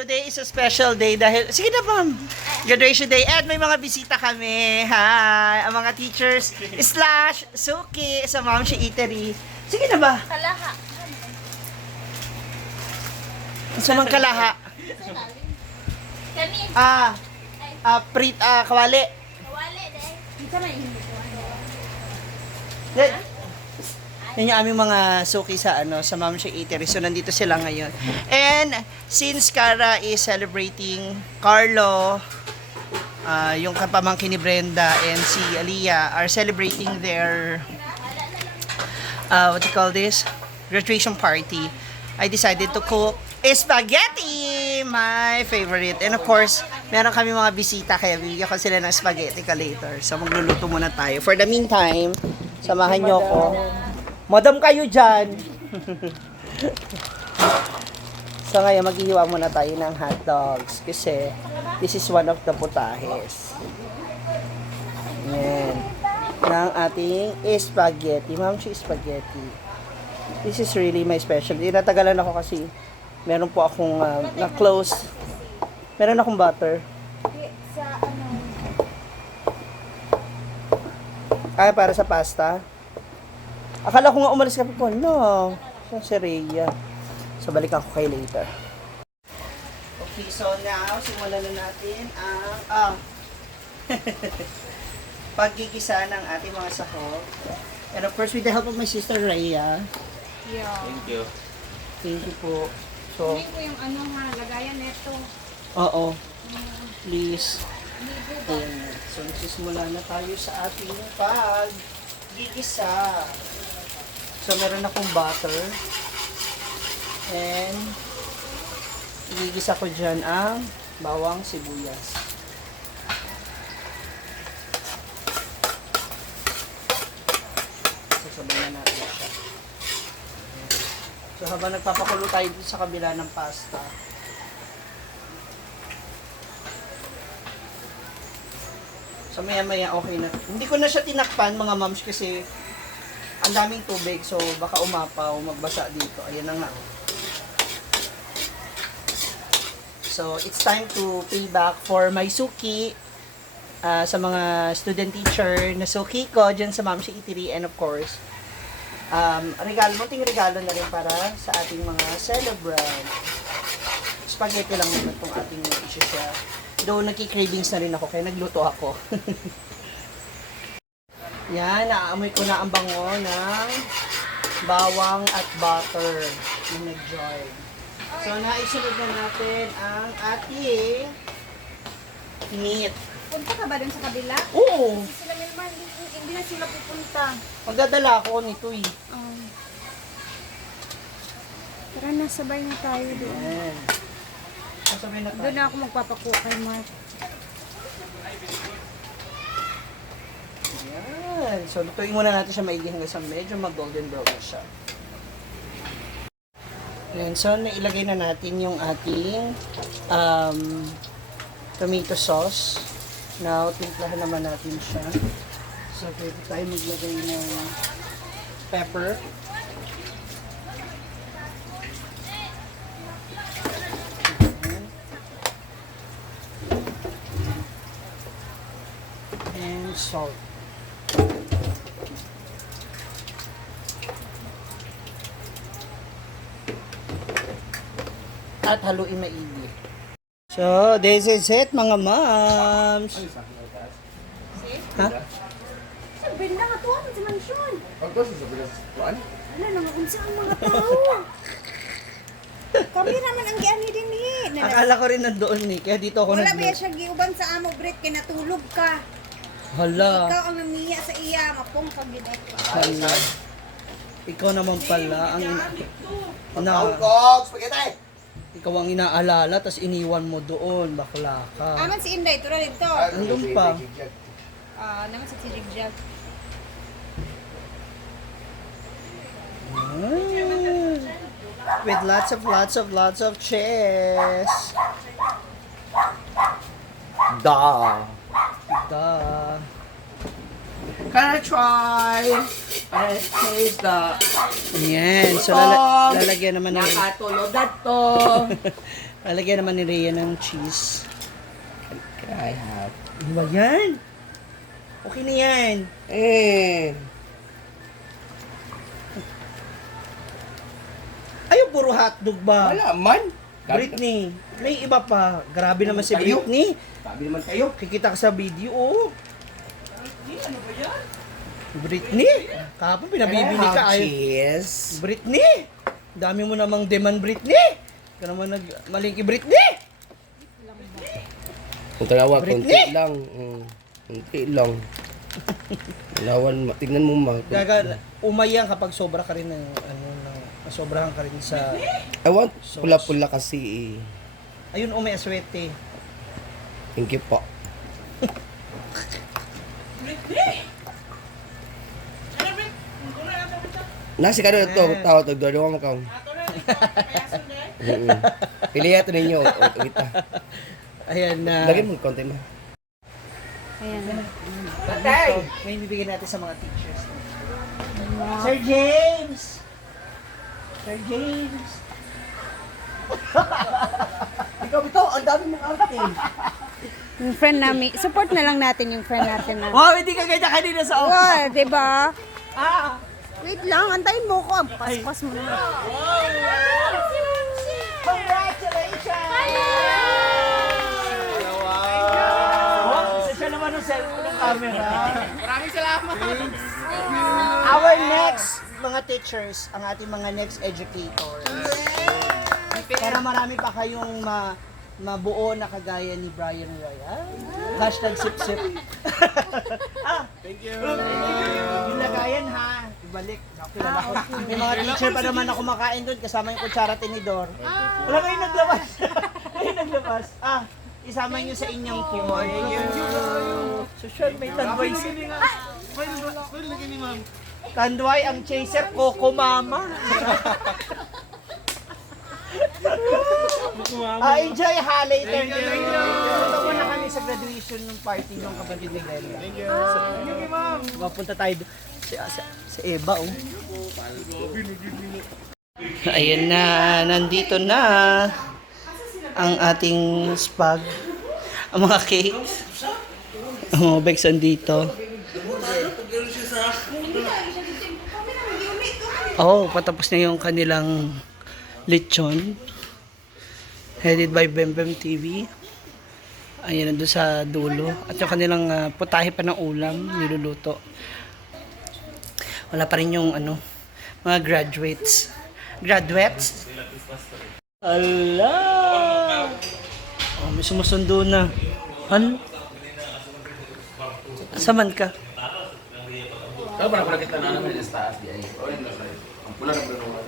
Today is a special day dahil, sige na ma'am, graduation day at may mga bisita kami. Hi! Ang mga teachers slash Suki sa Ma'am Shi Eatery. Sige na ba? Kalaha. Sa mga kalaha. Kani. Kawali. Kawali dahil. Kita may hindi ko. Yan yung aming mga suki sa Ma'am Shi Eatery. So nandito sila ngayon. And since Cara is celebrating Carlo, yung kapamangkin ni Brenda and si Aliyah are celebrating their what do you call this? Graduation party. I decided to cook spaghetti, my favorite. And of course, meron kami mga bisita kaya bibigyan ko sila ng spaghetti ka later. So magluluto muna tayo. For the meantime, samahan nyo ko. Madam kayo dyan. So ngayon, maghihiwa muna tayo ng hot dogs kasi this is one of the putahes. Yan. Ng ating spaghetti. Ma'am, si spaghetti. This is really my specialty. Natagalan ako kasi meron po akong na-close. Meron akong butter. Sa Para sa pasta. Akala ko nga umalis ka po. No. Si Rhea. So, balik ako kay later. Okay, so now, simulan na natin ang paggigisa ng ating mga sahog. And of course, with the help of my sister Rhea. Yeah. Thank you. Thank you po. So, Hindi ko yung lagayan nito. oo. Please. Ayan. So, nagsisimula na tayo sa ating paggigisa. So, meron akong butter. And, igigisa ko dyan ang bawang sibuyas. Sasabayan na natin siya. So, habang nagpapakulo tayo dito sa kabila ng pasta, so, maya-maya okay na. Hindi ko na siya tinakpan, mga moms, kasi ang daming tubig, so baka umapaw, magbasa dito. Ayan na nga. So, it's time to pay back for my suki sa mga student teacher na suki ko dyan sa Ma'am Shi Eatery. And of course, munting regalo na rin para sa ating mga celebrant. Spaghetti lang naman itong ating isi-share. Though nagki-cravings na rin ako, kaya nagluto ako. Yan, naaamoy ko na ang bango ng bawang at butter na nag-joy. So, naisunod na natin ang ating meat. Punta ka ba dun sa kabila? Oo! Sila Milman, hindi na sila pupunta. Magdadala ako nito eh. Tara na, sabay na tayo doon. Yan. Sasabihin na tayo. Doon na ako magpapakuha kay Mark. Yan. So, lutuin muna natin siya maigi hanggang sa medyo mag-golden brown siya. Yan. So, nailagay na natin yung ating tomato sauce. Now, timplahan naman natin siya. So, pwede tayo maglagay ng pepper. And salt. At haluin maigi. So, this is it mga moms. Ha? Sabi na nga to, sa mansyon. Pagkos sa bilas kuan? Ano naman kung saan mga tao? Kami naman ang giani din eh. Akala ko rin nandoon eh, kaya dito ako Wala ba nag- siya giuban sa amo, Brit, kaya natulog ka. Hala. Ikaw ang namiya sa iya, mapong pag-gidat ka. Hala. Ikaw naman pala ang Pagkos, spaghetti! ikaw ang inaalala, tas iniwan mo doon, bakla ka. Aman si Inday, tura dito. Andun pa. Naman si Jigjag. With lots of cheese. Da! Da. Can I try? I taste the Yan. So, lalagyan naman ng... nakatulog na to. Lalagyan naman ni Rhea ng cheese. Can I have? Ano ba yan? Okay na yan. Eh. Ayaw, puro hotdog ba? Wala man. Britney, may iba pa. Grabe naman si Kayo? Britney. Sabi naman kayo. Kikita ka sa video, oh. Britney, kahapon pinabibili ka. Ay, Cheese. Britney, dami mo namang demand, Britney. Ka naman malingki, Britney. Kung talawa, Britney! konti lang. Konti lang. Lawan, tignan mo ma. Umayan kapag sobra ka rin ng, sobrahan ka rin sa, I want pula-pula kasi ayun, may aswete. Thank you po. Nasi ka na ito, tao, tagdalawa mo kang. Piliya ito ninyo, o kita. Ayan na. Lagyan mo konti mo. Ayan. Ito, may bibigyan natin sa mga teachers. Sir James! Sir James! Ikaw ito, ang dami mong arte. Yung friend namin, support na lang natin yung friend natin na. Wow, hindi ka ganyan kanina sa office. Oh, diba? Ah! Wait lang, antayin mo ko. Ang paspas mo na. Congratulations! Wow! Isa siya naman ng cellphone ng camera. Maraming salamat. Our next mga teachers, ang ating mga next educators. Para marami pa kayong mabuo na kagaya ni Brian Royal. Hashtag sip-sip. Thank you. Yung lagayan ha. Ibalik. Kilala ko. May mga teacher pa naman na kumakain doon kasama yung kutsara tinidor. Wala kayong naglabas. Kayong naglabas. Isama nyo sa inyong keyboard. So sure, may tanduay Tanduay ang chaser, Coco Mama. Enjoy ha later. Punta muna kami sa graduation ng party ng kapatid ni Glenn. Thank you. Mapunta tayo sa Eva, oh. Ayan na, nandito na ang ating spag. Ang mga cakes. Ang mga bags andito. Oh, patapos na yung kanilang lechon. Headed by Bembem TV. Ayan, nandun sa dulo. At yung kanilang putahe pa ng ulam, niluluto. Wala pa rin yung mga graduates. Graduates? Ala! Oh, may sumusundo na. Ano? Asaman ka? Kau pernah kita nanam di taas dia. Oh, ini saya. Pulang ke rumah.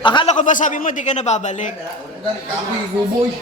Akala ko ba sabi mo di ka na babalik? Kami guboy.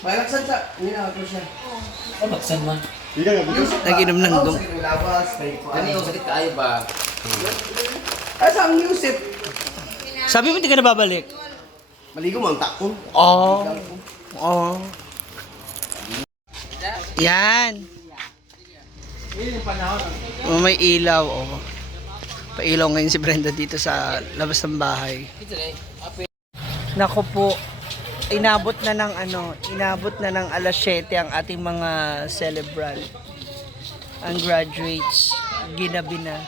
Malaksan sa, ako siya. Oh, baksan man. Nag-inom ng dong. Kanino sakit kayo ba? Asa ang Yusip? Sabi mo di ka na babalik? Maligo mo ang takon. Oo. Oo. Yan. Oh, may ilaw, oh. Pailaw ngayon si Brenda dito sa labas ng bahay. Nako po, inabot na ng alas 7 ang ating mga celebrant. Ang graduates, ginabi na.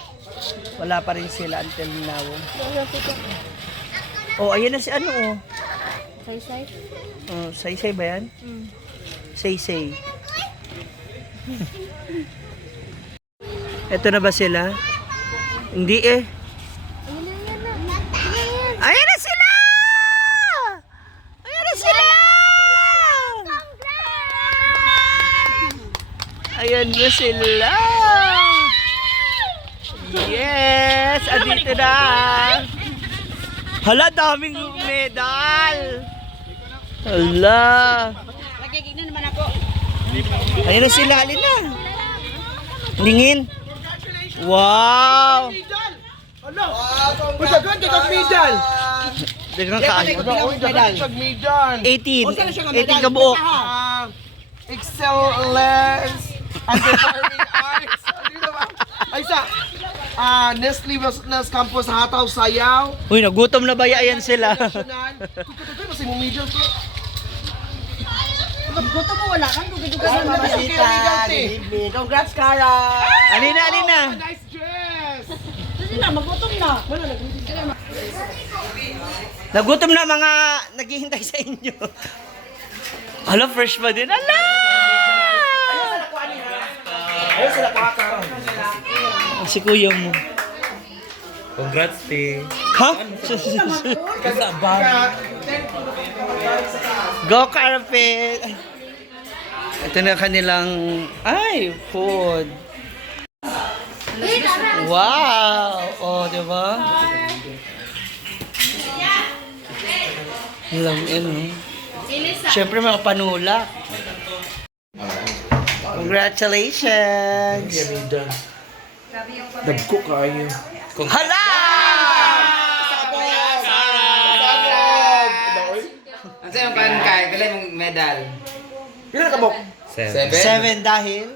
Wala pa rin sila until now. Oh, ayan na si oh. Say-say? Oh, say-say ba yan? Say-say. Ito na ba sila? Hindi eh. Ayan na sila! Ayan na sila! Ayan na sila! Yes! Andito na! Hala, daming medal! Hala! Nagkikignan naman ako. Ayan na sila, halin na! Lingin! Wow! medal. Dagang kaayo. Medal. 18 kabuok. Excellence and performing arts. Ay sa. Nestle Wellness Campus Hataw Sayaw. Uy, nagutom na ba yan sila? National. Kukututoy mo sa imong middle ko. Gusto mo wala kang dugi-dugi Ay, sa mga Mamasita, good evening. Congrats, Cara! Alina, alina! Nice dress! Kasi na, magutom na. Nagutom na mga naghihintay sa inyo. Hala, fresh pa din. Hala! Ayun sila kaka. Si kuya mo. Congrats, te. Ha? Go carpet! Ay. Ito na kanilang... Ay, food. Wow! Oh, di ba? Lang yun, Siyempre, mga panula. Congratulations! Nagcook kayo. Hala! Ano sa'yo kan kay? Pila yung medal? Pila ka mo? 7 dahil?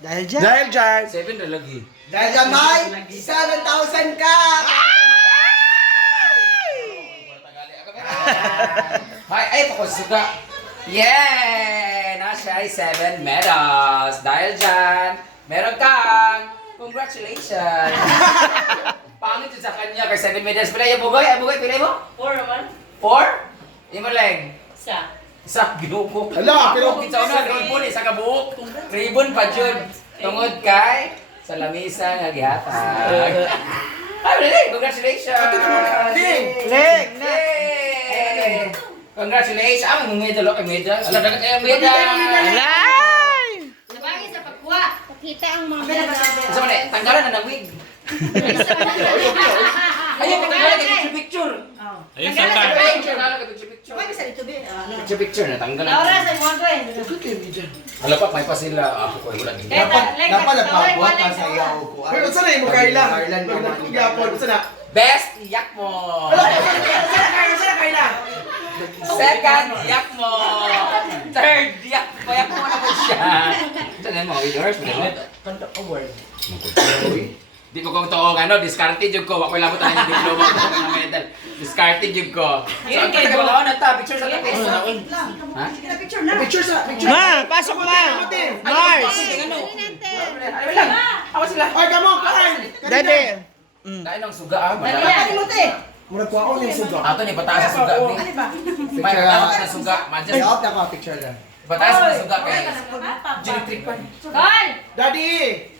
Dahil dyan? Dahil dyan. 7 na lagi. Dahil dyan, Mike. 7,000 ka. Ay, pakusuga. Yay! Nasa ay 7 medals. Dahil dyan, meron kang congratulations. Pangit yun sa kanya kay 7 medals. Pila yung bugoy? Ay, bugoy, pila mo? 4 naman. 4? Yung maleng? Isa, ginuko. Hala, pero- Kita na, ribbon, isa ka buhok. Ribbon pa dyan. Tungod kay sa lamisa nga gihatag. Ay, really? Congratulations! Leg! Yay! Congratulations! Ah, may medal ako, medal. Alam na kayo medal. Alay! Pakita ang mga medal. Sa mana, tanggalan na ng wig. Ayun, patanggalan ka picture. Ayun, sa car. Picture, nalo ka picture. Picture na tanggalan. Wala pa, may pa sila. Ako ko, wala din. Dapat nagpabuhat ka sa iyo. Pero saan na yung Carla? Nagpapagapon. Saan na? Best, iyak mo. Second, iyak mo. Third, iyak mo. Iyak mo naman siya. Saan mo, rehearse mo naman. Kanta award. Di ko kung to ano, discarded yung ko. Wako'y labot na yung diploma ko ng medal. Discarded yung ko. So, ang katagal mo na ta, picture sa tapis. Ha? Picture sa, picture. Ma, pasok ma! Mars! Ano lang? Ako sila. Ay, come on, Carl. Daddy! Dahil ng suga ah. Malaki. Muna po ako yung suga. Ato ni pataas sa suga. May pataas na suga. Manchas. Ay, na ako picture na. Pataas na suga kay. Ginitrick pa. Daddy!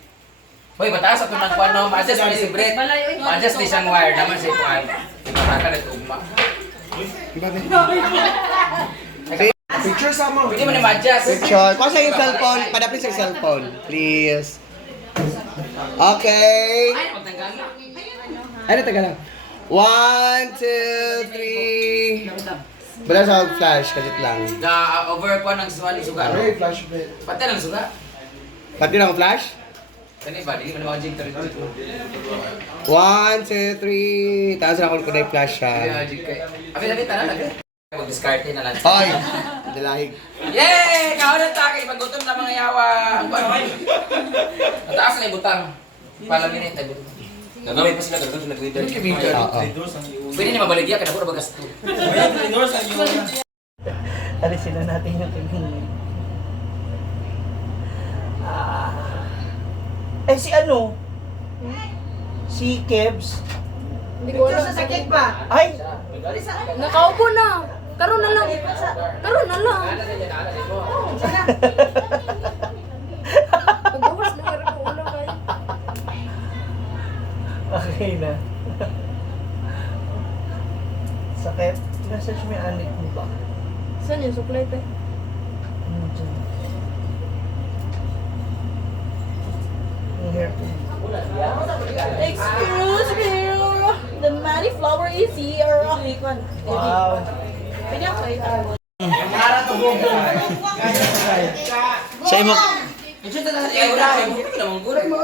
Hoy, pataas ato ng kuano. Manchas ni si Brett. Manchas ni siyang wire. Naman si Juan. Ipataka na ugma. Picture sa mo. Pwede mo ni Manchas. Picture. Pasa yung cellphone. Padapin sa cellphone. Please. Okay. Ay, magtanggal na. Ano taga lang? 1, 2, 3. Wala sa flash. Kalit lang. Da over po ng suga. no? Ay, flashback. Pati ng suga. Pati lang flash? Kani ba? Di mo naman jig to. 1, 2, 3. Taas na ako kung na flash siya. Abi tanan lagi. Mag-discard na lang. Ay! Dalahig. Yay! Kahonan ta kay pagutom na mga yawa. Mataas na yung butang. Palaminit ay butang. Gagawin pa sila gagawin sila Twitter. Oo. Pwede ni mabaligya kada puro bagas to. Alisin na natin yung tingin. Eh, si ano? Si Kebs? Hindi ko alam sa sakit pa. Ay! Nakaupo na. Karoon na lang. Karoon na lang. Pag-awas na karoon ko ulo kayo. Okay na. Sakit. Message mo yung anik mo ba? Saan yung supply pa? Ano dyan? Yung hair ko. Excuse me. The money flower is here. Wow! Sa imo,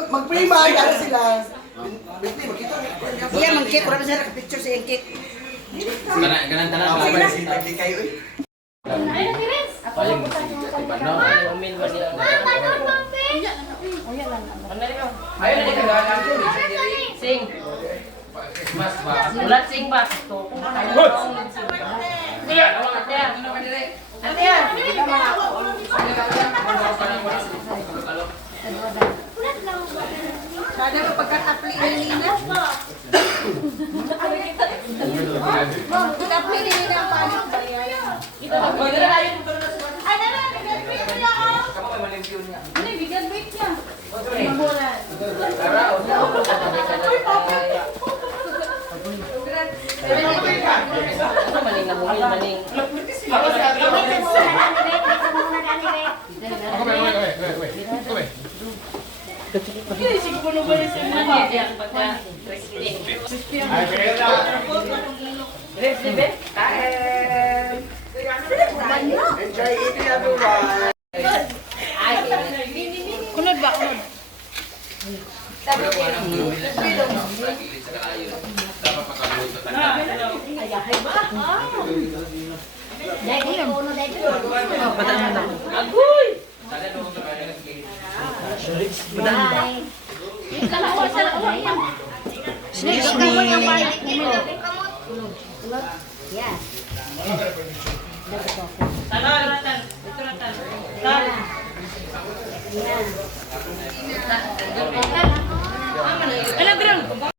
Mag-pre-buy ka sila. Iya, mag-cake. Wala na siya picture sa yung cake. Ganan tanan ba? Sayang di ba no? Ayun na di ka ganan. Ulat sing ba? To. Kung ano Kada ko pagkatapli ni Nina. Pagkatapli ni Nina ang panik. Ano, bigyan break niya. Enjoy eating, everyone. Kunod ba? Kunod. Excuse me. Ano, Grang?